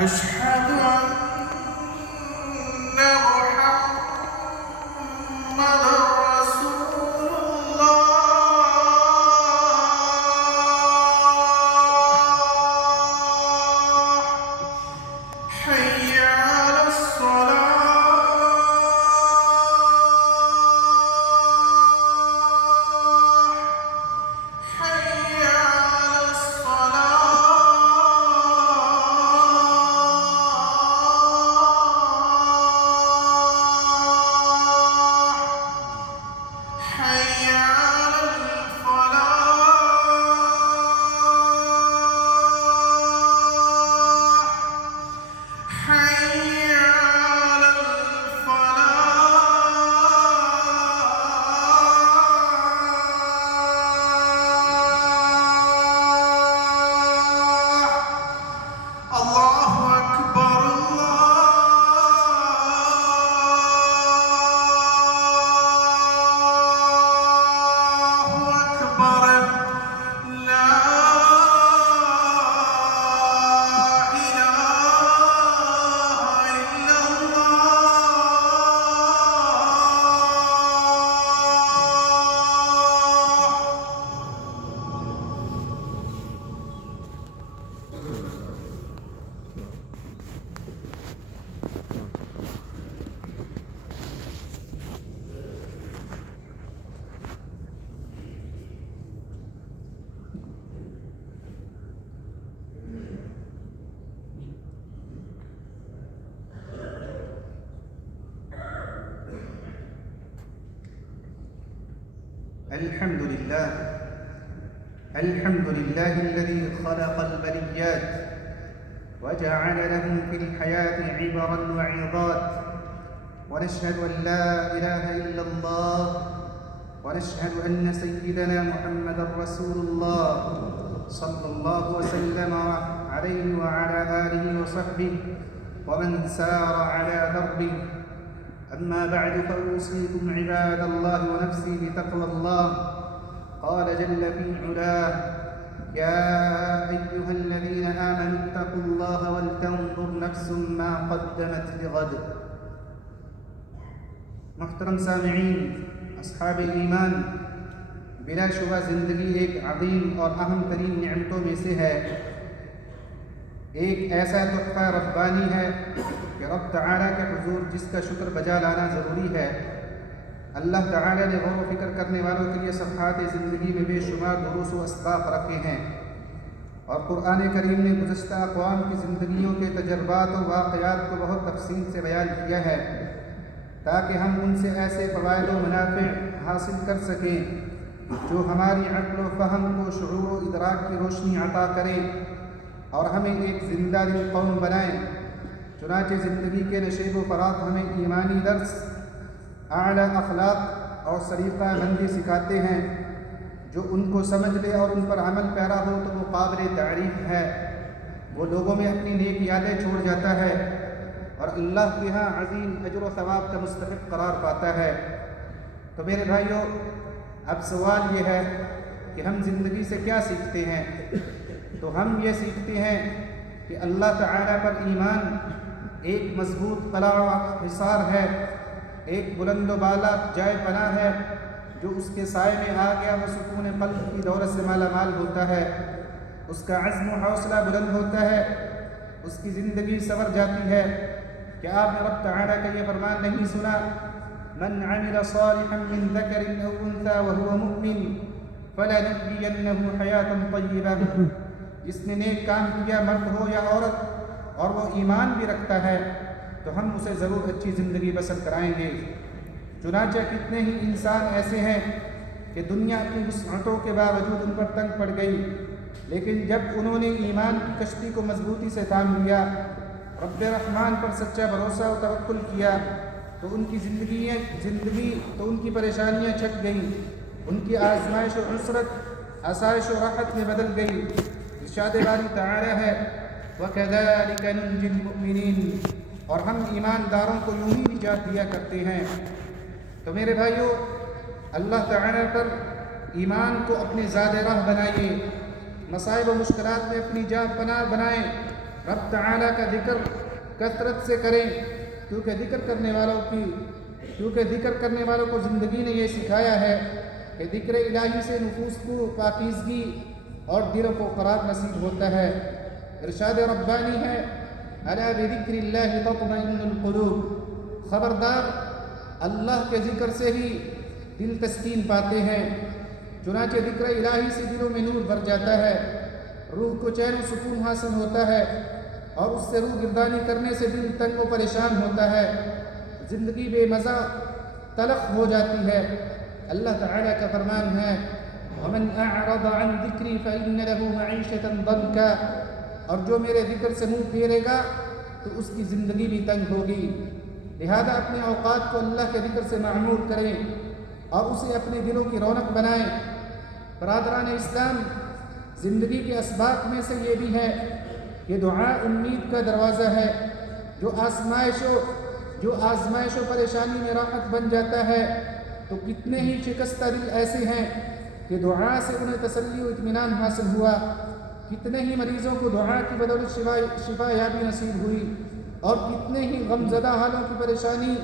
أشهد أن محمد رسول الله. حي على الصلاة. حي على الصلاة. حي على الفلاح. حي على الفلاح. الله أكبر الله أكبر. لا إله إلا الله. الحمد لله الذي خلق البريات وجعل لهم في الحياة عبرا وعظات، ونشهد أن لا إله إلا الله، ونشهد أن سيدنا محمد رسول الله صلى الله وسلم عليه وعلى آله وصحبه ومن سار على دربه. أما بعد فأوصيكم عباد الله ونفسي بتقوى الله. قال جل في علاه: يا أيها الذين آمنوا اتقوا الله ولتنظر نفس ما قدمت لغد. محترم سامعین، اصحاب ایمان، بلا شبہ زندگی ایک عظیم اور اہم ترین نعمتوں میں سے ہے، ایک ایسا تحفہ ربانی ہے کہ رب تعالیٰ کے حضور جس کا شکر بجا لانا ضروری ہے۔ اللہ تعالیٰ نے غور و فکر کرنے والوں کے لیے صفحات زندگی میں بے شمار دروس و اسباق رکھے ہیں، اور قرآن کریم نے گزشتہ اقوام کی زندگیوں کے تجربات و واقعات کو بہت تفصیل سے بیان کیا ہے، تاکہ ہم ان سے ایسے فوائد و منافع حاصل کر سکیں جو ہماری عقل و فہم کو شعور و ادراک کی روشنی عطا کریں اور ہمیں ایک زندہ دل قوم بنائیں۔ چنانچہ زندگی کے نشیب و فراق ہمیں ایمانی درس، اعلیٰ اخلاق اور سلیقہ مندی سکھاتے ہیں، جو ان کو سمجھ لے اور ان پر عمل پیرا ہو تو وہ قابل تعریف ہے، وہ لوگوں میں اپنی نیک یادیں چھوڑ جاتا ہے اور اللہ کے ہاں عظیم اجر و ثواب کا مستحق قرار پاتا ہے۔ تو میرے بھائیوں، اب سوال یہ ہے کہ ہم زندگی سے کیا سیکھتے ہیں؟ تو ہم یہ سیکھتے ہیں کہ اللہ تعالیٰ پر ایمان ایک مضبوط قلعہ و حصار ہے، ایک بلند و بالا جائے پناہ ہے، جو اس کے سائے میں آ گیا وہ سکون قلب کی دولت سے مالا مال ہوتا ہے، اس کا عزم و حوصلہ بلند ہوتا ہے، اس کی زندگی سنور جاتی ہے۔ کیا آپ نے رب تعالیٰ کا یہ فرمان نہیں سنا؟ من عمل صالحا من ذکر او انثى وهو مؤمن فلنحيينه حیاة طیبہ۔ جس نے نیک کام کیا، مرد ہو یا عورت، اور وہ ایمان بھی رکھتا ہے، تو ہم اسے ضرور اچھی زندگی بسر کرائیں گے۔ چنانچہ کتنے ہی انسان ایسے ہیں کہ دنیا اپنی وسعتوں کے باوجود ان پر تنگ پڑ گئی، لیکن جب انہوں نے ایمان کی کشتی کو مضبوطی سے تھام لیا، رب رحمان پر سچا بھروسہ و توکل کیا، تو ان کی زندگی تو ان کی پریشانیاں چھٹ گئیں، ان کی آزمائش و عسرت آسائش و راحت میں بدل گئی۔ ارشاد باری تعالی ہے: وَكَذَلِكَ نُنْجِي الْمُؤْمِنِينَ، اور ہم ایمانداروں کو یوں ہی نجات دیا کرتے ہیں۔ تو میرے بھائیوں، اللہ تعالیٰ پر ایمان کو اپنی زاد راہ بنائیے، مصائب و مشکلات میں اپنی جان پناہ بنائیں، رب تعالیٰ کا ذکر کثرت سے کریں، کیونکہ ذکر کرنے والوں کو زندگی نے یہ سکھایا ہے کہ ذکر الہی سے نفوس کو پاکیزگی اور دلوں کو قرار نصیب ہوتا ہے۔ ارشاد ربانی ہے، الا بذکر اللہ تطمئن القلوب، خبردار اللہ کے ذکر سے ہی دل تسکین پاتے ہیں۔ چنانچہ ذکر الہی سے دلوں میں نور بھر جاتا ہے، روح کو چین و سکون حاصل ہوتا ہے، اور اس سے روح گردانی کرنے سے دل تنگ و پریشان ہوتا ہے، زندگی بے مزہ تلخ ہو جاتی ہے۔ اللہ تعالیٰ کا فرمان ہے، وَمَنْ أَعْرَضَ عَنْ ذِكْرِي فَإِنَّ لَهُ مَعِيشَةً ضَنْكًا، اور جو میرے ذکر سے منہ پھیرے گا تو اس کی زندگی بھی تنگ ہوگی۔ لہذا اپنے اوقات کو اللہ کے ذکر سے معمور کریں اور اسے اپنے دلوں کی رونق بنائیں۔ برادران اسلام، زندگی کے اسباب میں سے یہ بھی ہے کہ دعا امید کا دروازہ ہے۔ جو آزمائش و پریشانی میں راحت بن جاتا ہے، تو کتنے ہی شکستہ دل ایسے ہیں کہ دعا سے انہیں تسلی و اطمینان حاصل ہوا، کتنے ہی مریضوں کو دعا کی بدولت شفا یابی نصیب ہوئی، اور کتنے ہی غم زدہ حالوں کی پریشانی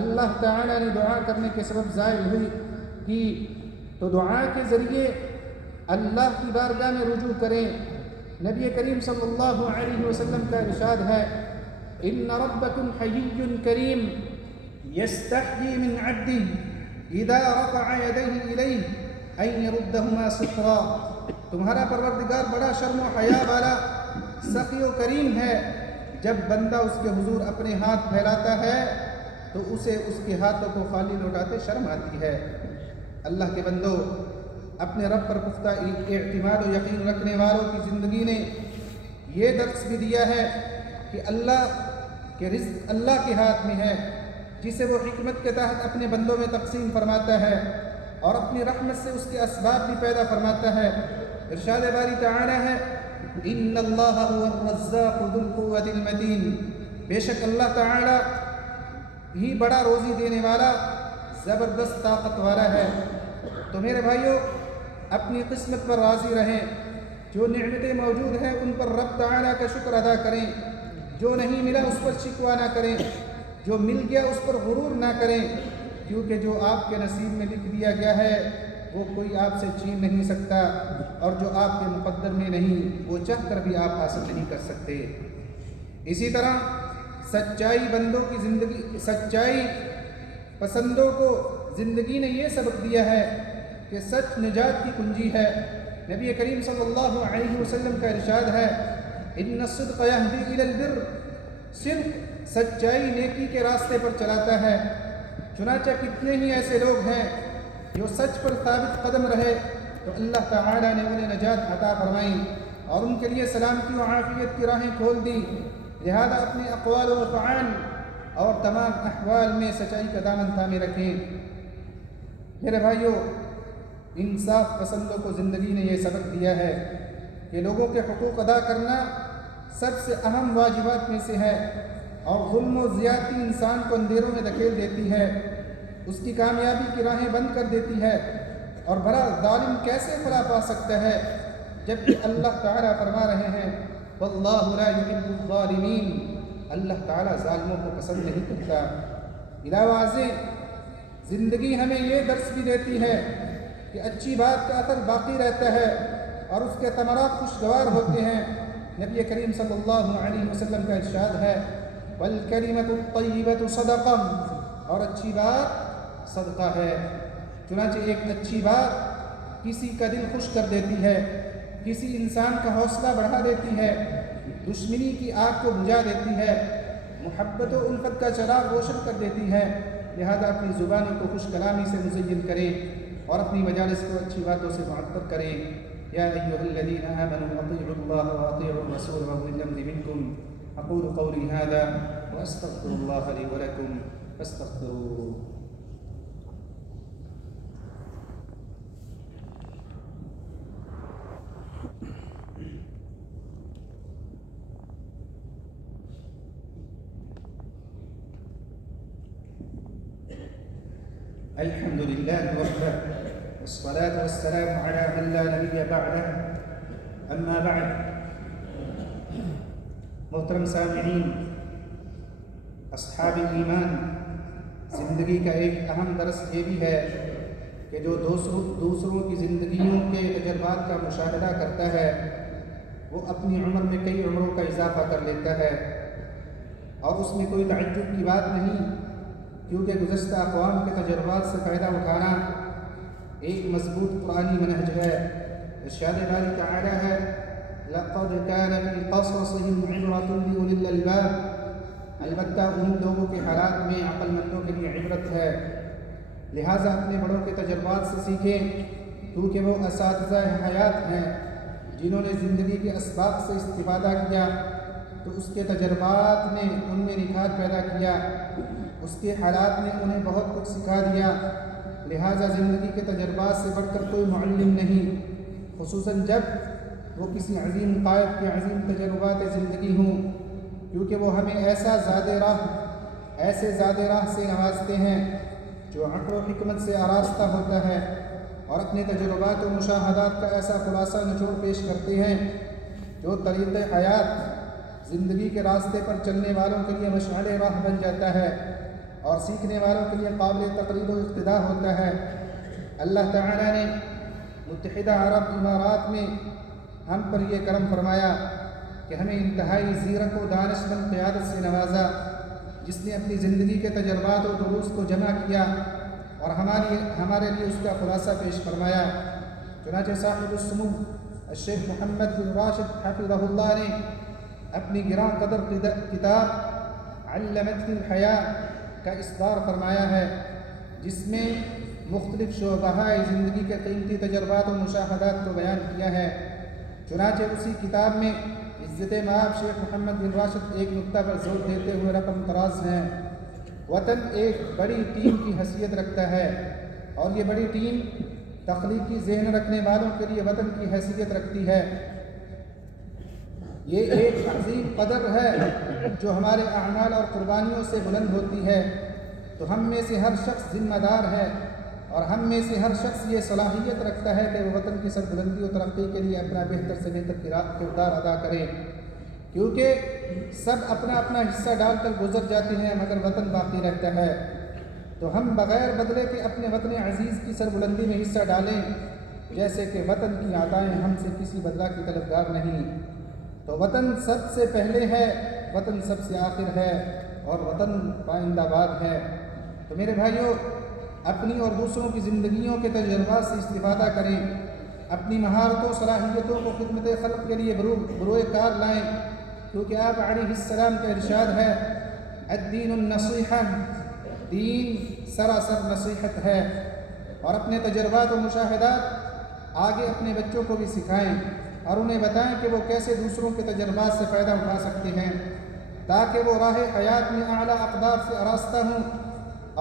اللہ تعالیٰ نے دعا کرنے کے سبب زائل ہوئی کی۔ تو دعا کے ذریعے اللہ کی بارگاہ میں رجوع کریں۔ نبی کریم صلی اللہ علیہ وسلم کا ارشاد ہے، ان ربکم حیی کریم یستحیی من عبدہ اذا رفع یدیہ الیہ ان یردہما صفرا، تمہارا پروردگار بڑا شرم و حیا والا سخی و کریم ہے، جب بندہ اس کے حضور اپنے ہاتھ پھیلاتا ہے تو اسے اس کے ہاتھوں کو خالی لوٹاتے شرم آتی ہے۔ اللہ کے بندو، اپنے رب پر پختہ اعتماد و یقین رکھنے والوں کی زندگی نے یہ درس بھی دیا ہے کہ اللہ کے رزق اللہ کے ہاتھ میں ہے، جسے وہ حکمت کے تحت اپنے بندوں میں تقسیم فرماتا ہے اور اپنی رحمت سے اس کے اسباب بھی پیدا فرماتا ہے۔ ارشاد باری تعالی ہے، ان اللہ هو الرزاق ذو القوة المتین، بے شک اللہ تعالی ہی بڑا روزی دینے والا زبردست طاقت والا ہے۔ تو میرے بھائیوں، اپنی قسمت پر راضی رہیں، جو نعمتیں موجود ہیں ان پر رب تعالیٰ کا شکر ادا کریں، جو نہیں ملا اس پر شکوہ نہ کریں، جو مل گیا اس پر غرور نہ کریں، کیونکہ جو آپ کے نصیب میں لکھ دیا گیا ہے وہ کوئی آپ سے چھین نہیں سکتا، اور جو آپ کے مقدر میں نہیں وہ چاہ کر بھی آپ حاصل نہیں کر سکتے۔ اسی طرح سچائی پسندوں کو زندگی نے یہ سبق دیا ہے کہ سچ نجات کی کنجی ہے۔ نبی کریم صلی اللہ علیہ وسلم کا ارشاد ہے، ان الصدق یہدی الی البر، صدق سچائی نیکی کے راستے پر چلاتا ہے۔ چنانچہ کتنے ہی ایسے لوگ ہیں جو سچ پر ثابت قدم رہے تو اللہ تعالیٰ نے انہیں نجات عطا فرمائی اور ان کے لیے سلامتی و عافیت کی راہیں کھول دی۔ لہذا اپنے اقوال و افعال اور تمام احوال میں سچائی کا دامن تھامے رکھیں۔ میرے بھائیوں، انصاف پسندوں کو زندگی نے یہ سبق دیا ہے کہ لوگوں کے حقوق ادا کرنا سب سے اہم واجبات میں سے ہے، اور ظلم و زیادتی انسان کو اندھیروں میں دھکیل دیتی ہے، اس کی کامیابی کی راہیں بند کر دیتی ہے، اور بھلا ظالم کیسے فلاح پا سکتا ہے جبکہ اللہ تعالیٰ فرما رہے ہیں، واللہ لا يحب الظالمین، اللہ تعالیٰ ظالموں کو پسند نہیں کرتا۔ علاوہ ازیں زندگی ہمیں یہ درس بھی دیتی ہے کہ اچھی بات کا اثر باقی رہتا ہے اور اس کے ثمرات خوشگوار ہوتے ہیں۔ نبی کریم صلی اللہ علیہ وسلم کا ارشاد ہے، والکلمۃ الطیبۃ صدقہ، اور اچھی بات صدقہ ہے۔ چنانچہ ایک اچھی بات کسی کا دل خوش کر دیتی ہے، کسی انسان کا حوصلہ بڑھا دیتی ہے، دشمنی کی آگ کو بجھا دیتی ہے، محبت و الفت کا چراغ روشن کر دیتی ہے۔ لہذا اپنی زبانوں کو خوش کلامی سے مزین کریں اور اپنی مجالس کو اچھی باتوں سے معطر کریں۔ یا ایھا الذین آمنوا اطیعوا اللہ واطیعوا الرسول واولی الامر منکم، اقول قولی ھذا واستغفر اللہ لی ولکم فاستغفروہ۔ الحمد لله وحده والصلاة والسلام على من لا نبي بعده اما بعد. محترم سامعین، اصحاب ایمان، زندگی کا ایک اہم درس یہ بھی ہے کہ جو دوسروں کی زندگیوں کے تجربات کا مشاہدہ کرتا ہے وہ اپنی عمر میں کئی عمروں کا اضافہ کر لیتا ہے، اور اس میں کوئی تعجب کی بات نہیں، کیونکہ گزشتہ اقوام کے تجربات سے فائدہ اٹھانا ایک مضبوط قرآنی منہج ہے. ارشاد باری تعالی ہے لَقَدْ كَانَ فِي قَصَصِهِمْ عِبْرَةٌ لِأُولِي الْأَلْبَابِ. البتہ ان لوگوں کے حالات میں عقل مندوں کے لیے عبرت ہے، لہٰذا اپنے بڑوں کے تجربات سے سیکھیں، کیونکہ وہ اساتذہ حیات ہیں جنہوں نے زندگی کے اسباق سے استفادہ کیا تو اس کے تجربات نے ان میں نکھار پیدا کیا، اس کے حالات نے انہیں بہت کچھ سکھا دیا. لہٰذا زندگی کے تجربات سے بڑھ کر کوئی معلم نہیں، خصوصاً جب وہ کسی عظیم قائد کے عظیم تجربات زندگی ہوں، کیونکہ وہ ہمیں ایسے زاد راہ سے نوازتے ہیں جو عقل و حکمت سے آراستہ ہوتا ہے، اور اپنے تجربات و مشاہدات کا ایسا خلاصہ نچوڑ پیش کرتے ہیں جو طریق حیات، زندگی کے راستے پر چلنے والوں کے لیے مشعل راہ بن جاتا ہے اور سیکھنے والوں کے لیے قابل تقلید و اقتداء ہوتا ہے. اللہ تعالیٰ نے متحدہ عرب امارات میں ہم پر یہ کرم فرمایا کہ ہمیں انتہائی زیرک و دانش مند قیادت سے نوازا، جس نے اپنی زندگی کے تجربات و دروس کو جمع کیا اور ہمارے لیے اس کا خلاصہ پیش فرمایا. چنانچہ صاحب السمو الشیخ محمد بن راشد حفظہ اللہ نے اپنی گراں قدر کتاب علمتنی الحیاء کا اصدار فرمایا ہے، جس میں مختلف شعبۂ زندگی کے قیمتی تجربات و مشاہدات کو بیان کیا ہے. چنانچہ اسی کتاب میں عزت مآب شیخ محمد بن راشد ایک نکتہ پر زور دیتے ہوئے رقم طراز ہیں: وطن ایک بڑی ٹیم کی حیثیت رکھتا ہے، اور یہ بڑی ٹیم تخلیقی ذہن رکھنے والوں کے لیے وطن کی حیثیت رکھتی ہے. یہ ایک عظیم قدر ہے جو ہمارے اعمال اور قربانیوں سے بلند ہوتی ہے. تو ہم میں سے ہر شخص ذمہ دار ہے، اور ہم میں سے ہر شخص یہ صلاحیت رکھتا ہے کہ وہ وطن کی سربلندی و ترقی کے لیے اپنا بہتر سے بہتر کردار ادا کرے، کیونکہ سب اپنا اپنا حصہ ڈال کر گزر جاتے ہیں مگر وطن باقی رہتا ہے. تو ہم بغیر بدلے کے اپنے وطن عزیز کی سربلندی میں حصہ ڈالیں، جیسے کہ وطن کی عطائیں ہم سے کسی بدلہ کی طلبگار نہیں. تو وطن سب سے پہلے ہے، وطن سب سے آخر ہے، اور وطن پائندہ باد ہے. تو میرے بھائیوں، اپنی اور دوسروں کی زندگیوں کے تجربات سے استفادہ کریں، اپنی مہارتوں صلاحیتوں کو خدمت خلق کے لیے بروئے کار لائیں، کیونکہ آپ علیہ السلام کا ارشاد ہے الدین النصیحہ، دین سراسر نصیحت ہے. اور اپنے تجربات و مشاہدات آگے اپنے بچوں کو بھی سکھائیں اور انہیں بتائیں کہ وہ کیسے دوسروں کے تجربات سے فائدہ اٹھا سکتے ہیں، تاکہ وہ راہ حیات میں اعلیٰ اقدار سے آراستہ ہوں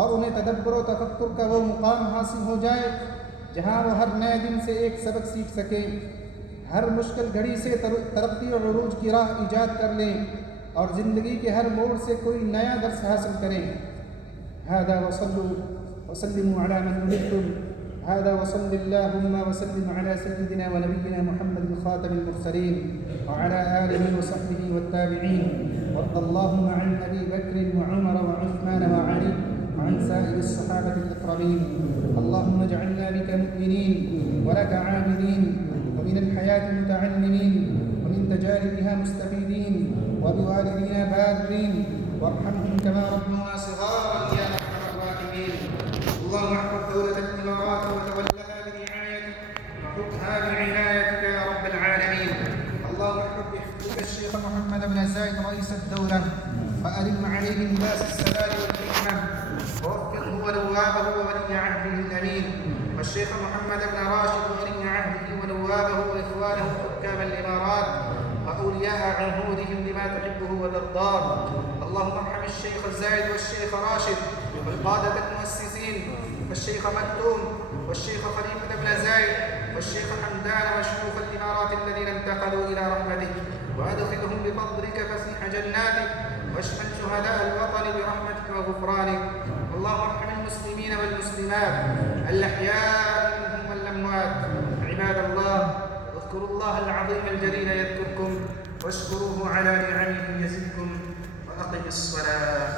اور انہیں تدبر و تفکر کا وہ مقام حاصل ہو جائے جہاں وہ ہر نئے دن سے ایک سبق سیکھ سکیں، ہر مشکل گھڑی سے ترقی اور عروج کی راہ ایجاد کر لیں اور زندگی کے ہر موڑ سے کوئی نیا درس حاصل کریں. هذا وسلموا على من ولدتم، هذا وصل اللهم وسلم على سيدنا ونبينا محمد خاتم المرسلين وعلى آله وصحبه والتابعين. وارض اللهم عن أبي بكر وعمر وعثمان وعلي وعن سائر الصحابة الأكرمين. اللهم اجعلنا بك مؤمنين ولك عابدين، ومن الحياة متعلمين، ومن تجاربها مستفيدين، وبوالدينا بارين، وارحمهم كما ربونا صغارا يا أرحم الراحمين. اللهم احفظ دولة الإمارات وتولها برعايتك وحكها بعنايتك يا رب العالمين. اللهم احفظ بحفظك الشيخ محمد بن زايد رئيس الدولة، وألم عليه لباس السلام والحكمة، ووفقه ونوابه وولي عهده الأمين، والشيخ محمد بن راشد وولي عهده ونوابه وإخوانه حكام الإمارات وأولياء عهودهم لما تحبه وترضاه. اللهم ارحم الشيخ زايد والشيخ راشد والقادة المؤسسين، والشيخ مكتوم والشيخ خليفة بن زايد والشيخ حمدان وشيوخ الإمارات الذين انتقلوا إلى رحمتك، وأدخلهم بفضلك فسيح جناتك واشمل شهداء الوطن برحمتك وغفرانك. اللهم ارحم المسلمين والمسلمات الأحياء منهم والأموات. عباد الله، اذكروا الله العظيم الجليل يذكركم، واشكروه على نعمه يزدكم، وأقم الصلاة.